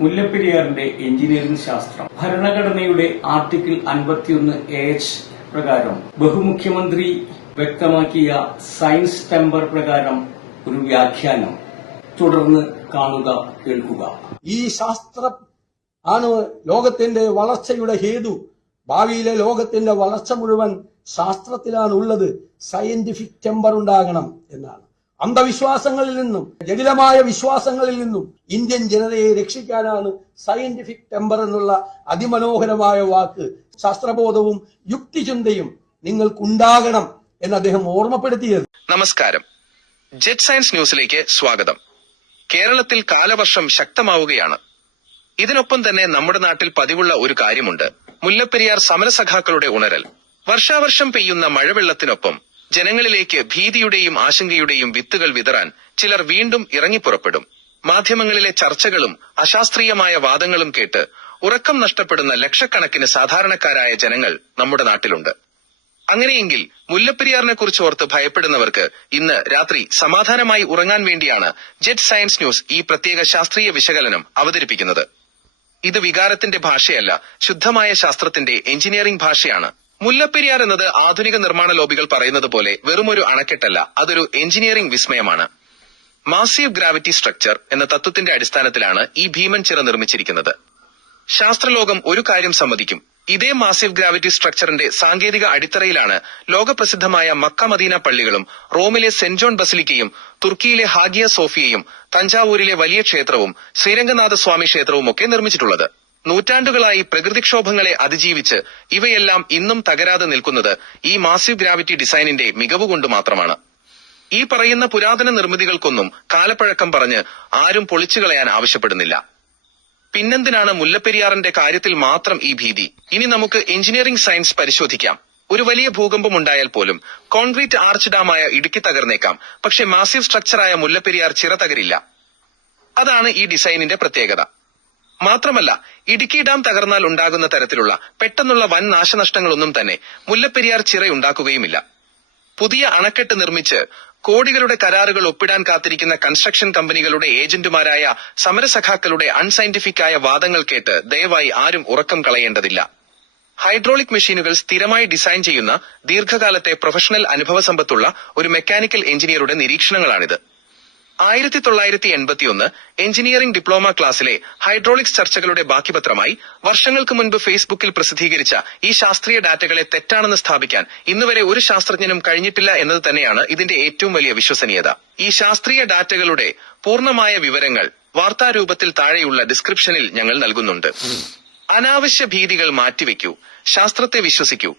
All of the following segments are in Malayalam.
മുല്ലപ്പെരിയാറിന്റെ എഞ്ചിനീയറിംഗ് ശാസ്ത്രം ഭരണഘടനയുടെ ആർട്ടിക്കിൾ 51(AH) പ്രകാരം ബഹുമുഖ്യമന്ത്രി വ്യക്തമാക്കിയ സയൻസ് ടെമ്പർ പ്രകാരം ഒരു വ്യാഖ്യാനം തുടർന്ന് കാണുക, കേൾക്കുക. ഈ ശാസ്ത്രം ആണ് ലോകത്തിന്റെ വളർച്ചയുടെ ഹേതു. ഭാവിയിലെ ലോകത്തിന്റെ വളർച്ച മുഴുവൻ ശാസ്ത്രത്തിലാണ് ഉള്ളത്. സയന്റിഫിക് ടെമ്പർ ഉണ്ടാകണം എന്നാണ്. അന്ധവിശ്വാസങ്ങളിൽ നിന്നും ജടിലമായ വിശ്വാസങ്ങളിൽ നിന്നും ഇന്ത്യൻ ജനതയെ രക്ഷിക്കാനാണ് സയന്റിഫിക് ടെമ്പർ എന്നുള്ള അതിമനോഹരമായ വാക്ക്. ശാസ്ത്രബോധവും യുക്തിചിന്തയും നിങ്ങൾക്കുണ്ടാകണം എന്ന് അദ്ദേഹം ഓർമ്മപ്പെടുത്തിയത്. നമസ്കാരം. ജെറ്റ് സയൻസ് ന്യൂസിലേക്ക് സ്വാഗതം. കേരളത്തിൽ കാലവർഷം ശക്തമാവുകയാണ്. ഇതിനൊപ്പം തന്നെ നമ്മുടെ നാട്ടിൽ പതിവുള്ള ഒരു കാര്യമുണ്ട്: മുല്ലപ്പെരിയാർ സമരസഖാക്കളുടെ ഉണരൽ. വർഷാവർഷം പെയ്യുന്ന മഴവെള്ളത്തിനൊപ്പം ജനങ്ങളിലേക്ക് ഭീതിയുടെയും ആശങ്കയുടെയും വിത്തുകൾ വിതറാൻ ചിലർ വീണ്ടും ഇറങ്ങിപ്പുറപ്പെടും. മാധ്യമങ്ങളിലെ ചർച്ചകളും അശാസ്ത്രീയമായ വാദങ്ങളും കേട്ട് ഉറക്കം നഷ്ടപ്പെടുന്ന ലക്ഷക്കണക്കിന് സാധാരണക്കാരായ ജനങ്ങൾ നമ്മുടെ നാട്ടിലുണ്ട്. അങ്ങനെയെങ്കിൽ മുല്ലപ്പെരിയാറിനെ കുറിച്ച് ഓർത്ത് ഭയപ്പെടുന്നവർക്ക് ഇന്ന് രാത്രി സമാധാനമായി ഉറങ്ങാൻ വേണ്ടിയാണ് ജെറ്റ് സയൻസ് ന്യൂസ് ഈ പ്രത്യേക ശാസ്ത്രീയ വിശകലനം അവതരിപ്പിക്കുന്നത്. ഇത് വികാരത്തിന്റെ ഭാഷയല്ല, ശുദ്ധമായ ശാസ്ത്രത്തിന്റെ എഞ്ചിനീയറിംഗ് ഭാഷയാണ്. മുല്ലപ്പെരിയാർ എന്നത് ആധുനിക നിർമ്മാണ ലോബികൾ പറയുന്നത് പോലെ വെറുമൊരു അണക്കെട്ടല്ല, അതൊരു എഞ്ചിനീയറിംഗ് വിസ്മയമാണ്. മാസീവ് ഗ്രാവിറ്റി സ്ട്രക്ചർ എന്ന തത്വത്തിന്റെ അടിസ്ഥാനത്തിലാണ് ഈ ഭീമൻ ചിറ നിർമ്മിച്ചിരിക്കുന്നത്. ശാസ്ത്രലോകം ഒരു കാര്യം സമ്മതിക്കും: ഇതേ മാസീവ് ഗ്രാവിറ്റി സ്ട്രക്ചറിന്റെ സാങ്കേതിക അടിത്തറയിലാണ് ലോകപ്രസിദ്ധമായ മക്ക മദീന പള്ളികളും റോമിലെ സെന്റ് ജോൺ ബസിലിക്കയും തുർക്കിയിലെ ഹാഗിയ സോഫിയയും തഞ്ചാവൂരിലെ വലിയ ക്ഷേത്രവും ശ്രീരംഗനാഥ സ്വാമി ക്ഷേത്രവും ഒക്കെ നിർമ്മിച്ചിട്ടുള്ളത്. നൂറ്റാണ്ടുകളായി പ്രകൃതിക്ഷോഭങ്ങളെ അതിജീവിച്ച് ഇവയെല്ലാം ഇന്നും തകരാതെ നിൽക്കുന്നത് ഈ മാസീവ് ഗ്രാവിറ്റി ഡിസൈനിന്റെ മികവുകൊണ്ട് മാത്രമാണ്. ഈ പറയുന്ന പുരാതന നിർമ്മിതികൾക്കൊന്നും കാലപ്പഴക്കം പറഞ്ഞ് ആരും പൊളിച്ചുകളയാൻ ആവശ്യപ്പെടുന്നില്ല. പിന്നെന്തിനാണ് മുല്ലപ്പെരിയാറിന്റെ കാര്യത്തിൽ മാത്രം ഈ ഭീതി? ഇനി നമുക്ക് എഞ്ചിനീയറിംഗ് സയൻസ് പരിശോധിക്കാം. ഒരു വലിയ ഭൂകമ്പം ഉണ്ടായാൽ പോലും കോൺക്രീറ്റ് ആർച്ച് ഡാമായ ഇടുക്കി തകർന്നേക്കാം, പക്ഷെ മാസീവ് സ്ട്രക്ചറായ മുല്ലപ്പെരിയാർ ചിറ തകരില്ല. അതാണ് ഈ ഡിസൈനിന്റെ പ്രത്യേകത. മാത്രമല്ല, ഇടുക്കി ഡാം തകർന്നാൽ ഉണ്ടാകുന്ന തരത്തിലുള്ള പെട്ടെന്നുള്ള വൻ നാശനഷ്ടങ്ങളൊന്നും തന്നെ മുല്ലപ്പെരിയാർ ചിറയുണ്ടാക്കുകയുമില്ല. പുതിയ അണക്കെട്ട് നിർമ്മിച്ച് കോടികളുടെ കരാറുകൾ ഒപ്പിടാൻ കാത്തിരിക്കുന്ന കൺസ്ട്രക്ഷൻ കമ്പനികളുടെ ഏജന്റുമാരായ സമരസഖാക്കളുടെ അൺസയന്റിഫിക്കായ വാദങ്ങൾ കേട്ട് ദയവായി ആരും ഉറക്കം കളയേണ്ടതില്ല. ഹൈഡ്രോളിക് മെഷീനുകൾ സ്ഥിരമായി ഡിസൈൻ ചെയ്യുന്ന ദീർഘകാലത്തെ പ്രൊഫഷണൽ അനുഭവസമ്പത്തുള്ള ഒരു മെക്കാനിക്കൽ എഞ്ചിനീയറുടെ നിരീക്ഷണങ്ങളാണിത്. 1981 എഞ്ചിനീയറിംഗ് ഡിപ്ലോമ ക്ലാസ്സിലെ ഹൈഡ്രോളിക്സ് ചർച്ചകളുടെ ബാക്കിപത്രമായി വർഷങ്ങൾക്ക് മുൻപ് ഫേസ്ബുക്കിൽ പ്രസിദ്ധീകരിച്ച ഈ ശാസ്ത്രീയ ഡാറ്റകളെ തെറ്റാണെന്ന് സ്ഥാപിക്കാൻ ഇന്നുവരെ ഒരു ശാസ്ത്രജ്ഞനും കഴിഞ്ഞിട്ടില്ല എന്നത് തന്നെയാണ് ഇതിന്റെ ഏറ്റവും വലിയ വിശ്വസനീയത. ഈ ശാസ്ത്രീയ ഡാറ്റകളുടെ പൂർണ്ണമായ വിവരങ്ങൾ വാർത്താരൂപത്തിൽ താഴെയുള്ള ഡിസ്ക്രിപ്ഷനിൽ ഞങ്ങൾ നൽകുന്നുണ്ട്. അനാവശ്യ ഭീതികൾ മാറ്റിവെക്കൂ, ശാസ്ത്രത്തെ വിശ്വസിക്കൂ.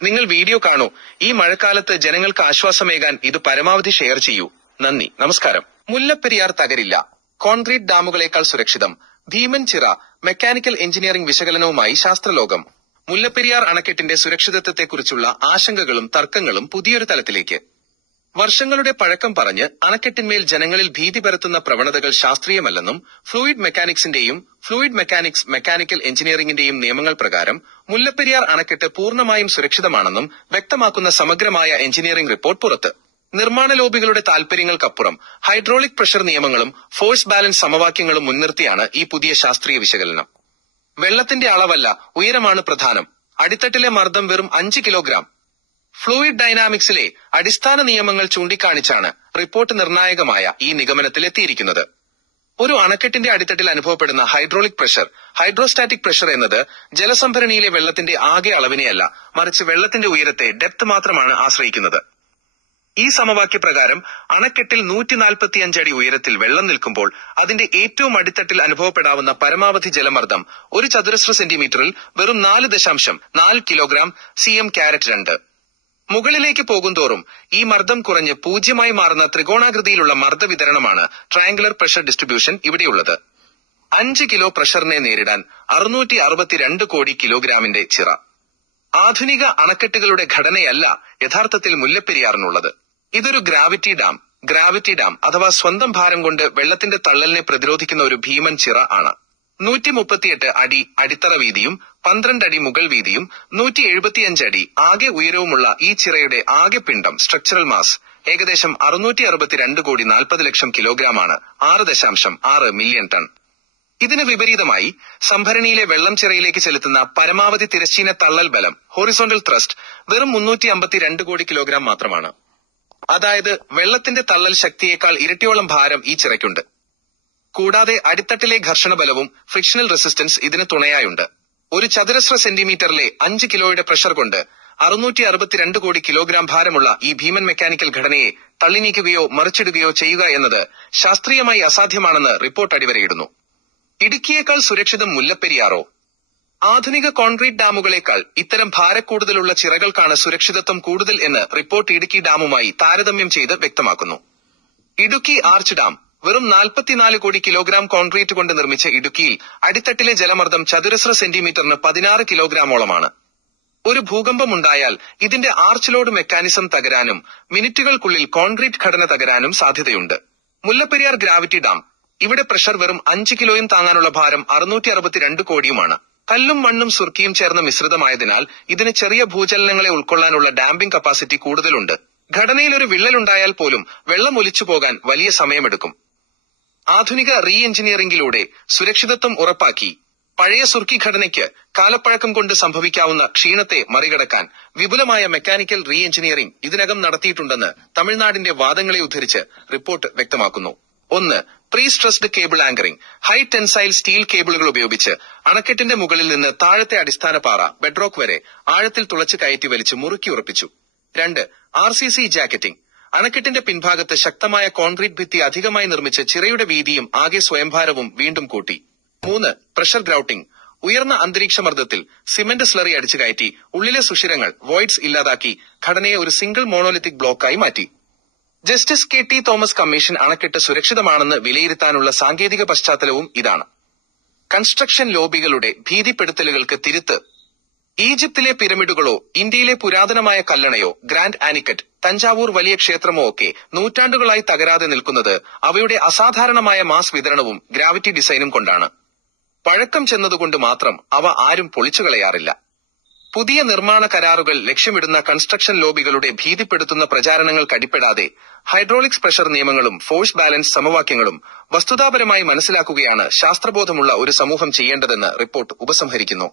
നിങ്ങൾ വീഡിയോ കാണൂ. ഈ മഴക്കാലത്ത് ജനങ്ങൾക്ക് ആശ്വാസമേകാൻ ഇത് പരമാവധി ഷെയർ ചെയ്യൂ. നന്ദി, നമസ്കാരം. മുല്ലപ്പെരിയാർ തകരില്ല, കോൺക്രീറ്റ് ഡാമുകളേക്കാൾ സുരക്ഷിതം. ഭീമൻ ചിറ മെക്കാനിക്കൽ എഞ്ചിനീയറിംഗ് വിശകലനവുമായി ശാസ്ത്രലോകം. മുല്ലപ്പെരിയാർ അണക്കെട്ടിന്റെ സുരക്ഷിതത്വത്തെക്കുറിച്ചുള്ള ആശങ്കകളും തർക്കങ്ങളും പുതിയൊരു തലത്തിലേക്ക്. വർഷങ്ങളുടെ പഴക്കം പറഞ്ഞ് അണക്കെട്ടിന്മേൽ ജനങ്ങളിൽ ഭീതി പരത്തുന്ന പ്രവണതകൾ ശാസ്ത്രീയമല്ലെന്നും ഫ്ലൂയിഡ് മെക്കാനിക്സിന്റെയും ഫ്ലൂയിഡ് മെക്കാനിക്സ് മെക്കാനിക്കൽ എഞ്ചിനീയറിംഗിന്റെയും നിയമങ്ങൾ പ്രകാരം മുല്ലപ്പെരിയാർ അണക്കെട്ട് പൂർണ്ണമായും സുരക്ഷിതമാണെന്നും വ്യക്തമാക്കുന്ന സമഗ്രമായ എഞ്ചിനീയറിംഗ് റിപ്പോർട്ട് പുറത്ത്. നിർമ്മാണ ലോബികളുടെ താൽപര്യങ്ങൾക്കപ്പുറം ഹൈഡ്രോളിക് പ്രഷർ നിയമങ്ങളും ഫോഴ്സ് ബാലൻസ് സമവാക്യങ്ങളും മുൻനിർത്തിയാണ് ഈ പുതിയ ശാസ്ത്രീയ വിശകലനം. വെള്ളത്തിന്റെ അളവല്ല, ഉയരമാണ് പ്രധാനം. അടിത്തട്ടിലെ മർദ്ദം വെറും 5 കിലോഗ്രാം. ഫ്ലൂയിഡ് ഡൈനാമിക്സിലെ അടിസ്ഥാന നിയമങ്ങൾ ചൂണ്ടിക്കാണിച്ചാണ് റിപ്പോർട്ട് നിർണായകമായ ഈ നിഗമനത്തിലെത്തിയിരിക്കുന്നത്. ഒരു അണക്കെട്ടിന്റെ അടിത്തട്ടിൽ അനുഭവപ്പെടുന്ന ഹൈഡ്രോളിക് പ്രഷർ, ഹൈഡ്രോസ്റ്റാറ്റിക് പ്രഷർ എന്നത് ജലസംഭരണിയിലെ വെള്ളത്തിന്റെ ആകെ അളവിനെയല്ല, മറിച്ച് വെള്ളത്തിന്റെ ഉയരത്തെ, ഡെപ്ത് മാത്രമാണ് ആശ്രയിക്കുന്നത്. ഈ സമവാക്യപ്രകാരം അണക്കെട്ടിൽ 145 അടി ഉയരത്തിൽ വെള്ളം നിൽക്കുമ്പോൾ അതിന്റെ ഏറ്റവും അടിത്തട്ടിൽ അനുഭവപ്പെടാവുന്ന പരമാവധി ജലമർദ്ദം ഒരു ചതുരശ്ര സെന്റിമീറ്ററിൽ വെറും 4.4 കിലോഗ്രാം cm². മുകളിലേക്ക് പോകുന്തോറും ഈ മർദ്ദം കുറഞ്ഞ് 0 മാറുന്ന ത്രികോണാകൃതിയിലുള്ള മർദ്ദ വിതരണമാണ് ട്രയാങ്കുലർ പ്രഷർ ഡിസ്ട്രിബ്യൂഷൻ ഇവിടെയുള്ളത്. 5 കിലോ പ്രഷറിനെ നേരിടാൻ 662 കോടി കിലോഗ്രാമിന്റെ ചിറ. ആധുനിക അണക്കെട്ടുകളുടെ ഘടനയല്ല യഥാർത്ഥത്തിൽ മുല്ലപ്പെരിയാറിനുള്ളത്. ഇതൊരു ഗ്രാവിറ്റി ഡാം അഥവാ സ്വന്തം ഭാരം കൊണ്ട് വെള്ളത്തിന്റെ തള്ളലിനെ പ്രതിരോധിക്കുന്ന ഒരു ഭീമൻ ചിറ ആണ്. 138 അടി അടിത്തറ വീതിയും 12 അടി മുകൾ വീതിയും 175 അടി ആകെ ഉയരവുമുള്ള ഈ ചിറയുടെ ആകെ പിണ്ഡം, സ്ട്രക്ചറൽ മാസ്, ഏകദേശം 662 കോടി 40 ലക്ഷം കിലോഗ്രാമാണ്. 6.6 മില്യൺ ടൺ. ഇതിന് വിപരീതമായി സംഭരണിയിലെ വെള്ളം ചിറയിലേക്ക് ചെലുത്തുന്ന പരമാവധി തിരശ്ചീന തള്ളൽ ബലം ഹൊറിസോണ്ടൽ ത്രസ്റ്റ് വെറും 352 കോടി കിലോഗ്രാം മാത്രമാണ്. അതായത് വെള്ളത്തിന്റെ തള്ളൽ ശക്തിയേക്കാൾ ഇരട്ടിയോളം ഭാരം ഈ ചിറയ്ക്കുണ്ട്. കൂടാതെ അടിത്തട്ടിലെ ഘർഷണ ബലവും ഫ്രിക്ഷണൽ റെസിസ്റ്റൻസ് ഇതിന് തുണയായുണ്ട്. ഒരു ചതുരശ്ര സെന്റിമീറ്ററിലെ 5 കിലോയുടെ പ്രഷർ കൊണ്ട് 662 കോടി കിലോഗ്രാം ഭാരമുള്ള ഈ ഭീമൻ മെക്കാനിക്കൽ ഘടനയെ തള്ളിനീക്കുകയോ മറിച്ചിടുകയോ ചെയ്യുക എന്നത് ശാസ്ത്രീയമായി അസാധ്യമാണെന്ന് റിപ്പോർട്ട് അടിവരയിടുന്നു. ഇടുക്കിയേക്കാൾ സുരക്ഷിതം മുല്ലപ്പെരിയാറോ? ആധുനിക കോൺക്രീറ്റ് ഡാമുകളേക്കാൾ ഇത്തരം ഭാരക്കൂടുതലുള്ള ചിറകൾക്കാണ് സുരക്ഷിതത്വം കൂടുതൽ എന്ന് റിപ്പോർട്ട് ഇടുക്കി ഡാമുമായി താരതമ്യം ചെയ്ത് വ്യക്തമാക്കുന്നു. ഇടുക്കി ആർച്ച് ഡാം വെറും 44 കോടി കിലോഗ്രാം കോൺക്രീറ്റ് കൊണ്ട് നിർമ്മിച്ച ഇടുക്കിയിൽ അടിത്തട്ടിലെ ജലമർദ്ദം ചതുരശ്ര സെന്റിമീറ്ററിന് 16 കിലോഗ്രാമോളമാണ്. ഒരു ഭൂകമ്പമുണ്ടായാൽ ഇതിന്റെ ആർച്ച് ലോഡ് മെക്കാനിസം തകരാനും മിനിറ്റുകൾക്കുള്ളിൽ കോൺക്രീറ്റ് ഘടന തകരാനും സാധ്യതയുണ്ട്. മുല്ലപ്പെരിയാർ ഗ്രാവിറ്റി ഡാം, ഇവിടെ പ്രഷർ വെറും 5 കിലോയും താങ്ങാനുള്ള ഭാരം 662 കോടിയുമാണ്. കല്ലും മണ്ണും സുർക്കിയും ചേർന്ന മിശ്രിതമായതിനാൽ ഇതിന് ചെറിയ ഭൂചലനങ്ങളെ ഉൾക്കൊള്ളാനുള്ള ഡാമ്പിംഗ് കപ്പാസിറ്റി കൂടുതലുണ്ട്. ഘടനയിൽ ഒരു വിള്ളലുണ്ടായാൽ പോലും വെള്ളം ഒലിച്ചു പോകാൻ വലിയ സമയമെടുക്കും. ആധുനിക റീ എഞ്ചിനീയറിംഗിലൂടെ സുരക്ഷിതത്വം ഉറപ്പാക്കി പഴയ സുർക്കി ഘടനയ്ക്ക് കാലപ്പഴക്കം കൊണ്ട് സംഭവിക്കാവുന്ന ക്ഷീണത്തെ മറികടക്കാൻ വിപുലമായ മെക്കാനിക്കൽ റീ എഞ്ചിനീയറിംഗ് ഇതിനകം നടത്തിയിട്ടുണ്ടെന്ന് തമിഴ്നാടിന്റെ വാദങ്ങളെ ഉദ്ധരിച്ച് റിപ്പോർട്ട് വ്യക്തമാക്കുന്നു. 1. Pre stressed cable anchoring. High tensile steel കേബിളുകൾ ഉപയോഗിച്ച് അണക്കെട്ടിന്റെ മുകളിൽ നിന്ന് താഴത്തെ അടിസ്ഥാന പാറ ബെഡ്റോക്ക് വരെ ആഴത്തിൽ തുളച്ചു കയറ്റി വലിച്ച് മുറുക്കി ഉറപ്പിച്ചു. 2. RCC ജാക്കറ്റിംഗ്. അണക്കെട്ടിന്റെ പിൻഭാഗത്ത് ശക്തമായ കോൺക്രീറ്റ് ഭിത്തി അധികമായി നിർമ്മിച്ച് ചിറയുടെ വീതിയും ആകെ സ്വയംഭാരവും വീണ്ടും കൂട്ടി. 3. Pressure grouting. ഉയർന്ന അന്തരീക്ഷമർദ്ദത്തിൽ സിമന്റ് സ്ലറി അടിച്ചു കയറ്റി ഉള്ളിലെ സുഷിരങ്ങൾ വോയിഡ്സ് ഇല്ലാതാക്കി ഘടനയെ ഒരു സിംഗിൾ മോണോലിത്തിക് ബ്ലോക്കായി മാറ്റി. ജസ്റ്റിസ് KT തോമസ് കമ്മീഷൻ അണക്കെട്ട് സുരക്ഷിതമാണെന്ന് വിലയിരുത്താനുള്ള സാങ്കേതിക പശ്ചാത്തലവും ഇതാണ്. കൺസ്ട്രക്ഷൻ ലോബികളുടെ ഭീതിപ്പെടുത്തലുകൾക്ക് തിരുത്ത്. ഈജിപ്തിലെ പിരമിഡുകളോ ഇന്ത്യയിലെ പുരാതനമായ കല്ലണയോ ഗ്രാൻഡ് ആനിക്കറ്റ്, തഞ്ചാവൂർ വലിയ ക്ഷേത്രമോ ഒക്കെ നൂറ്റാണ്ടുകളായി തകരാതെ നിൽക്കുന്നത് അവയുടെ അസാധാരണമായ മാസ് വിതരണവും ഗ്രാവിറ്റി ഡിസൈനും കൊണ്ടാണ്. പഴക്കം ചെന്നതുകൊണ്ട് മാത്രം അവ ആരും പൊളിച്ചുകളയാറില്ല. പുതിയ നിർമ്മാണ കരാറുകൾ ലക്ഷ്യമിടുന്ന കൺസ്ട്രക്ഷൻ ലോബികളുടെ ഭീതിപ്പെടുത്തുന്ന പ്രചാരണങ്ങൾക്കടിപ്പെടാതെ ഹൈഡ്രോളിക്സ് പ്രഷർ നിയമങ്ങളും ഫോഴ്സ് ബാലൻസ് സമവാക്യങ്ങളും വസ്തുതാപരമായി മനസ്സിലാക്കുകയാണ് ശാസ്ത്രബോധമുള്ള ഒരു സമൂഹം ചെയ്യേണ്ടതെന്ന് റിപ്പോർട്ട് ഉപസംഹരിക്കുന്നു.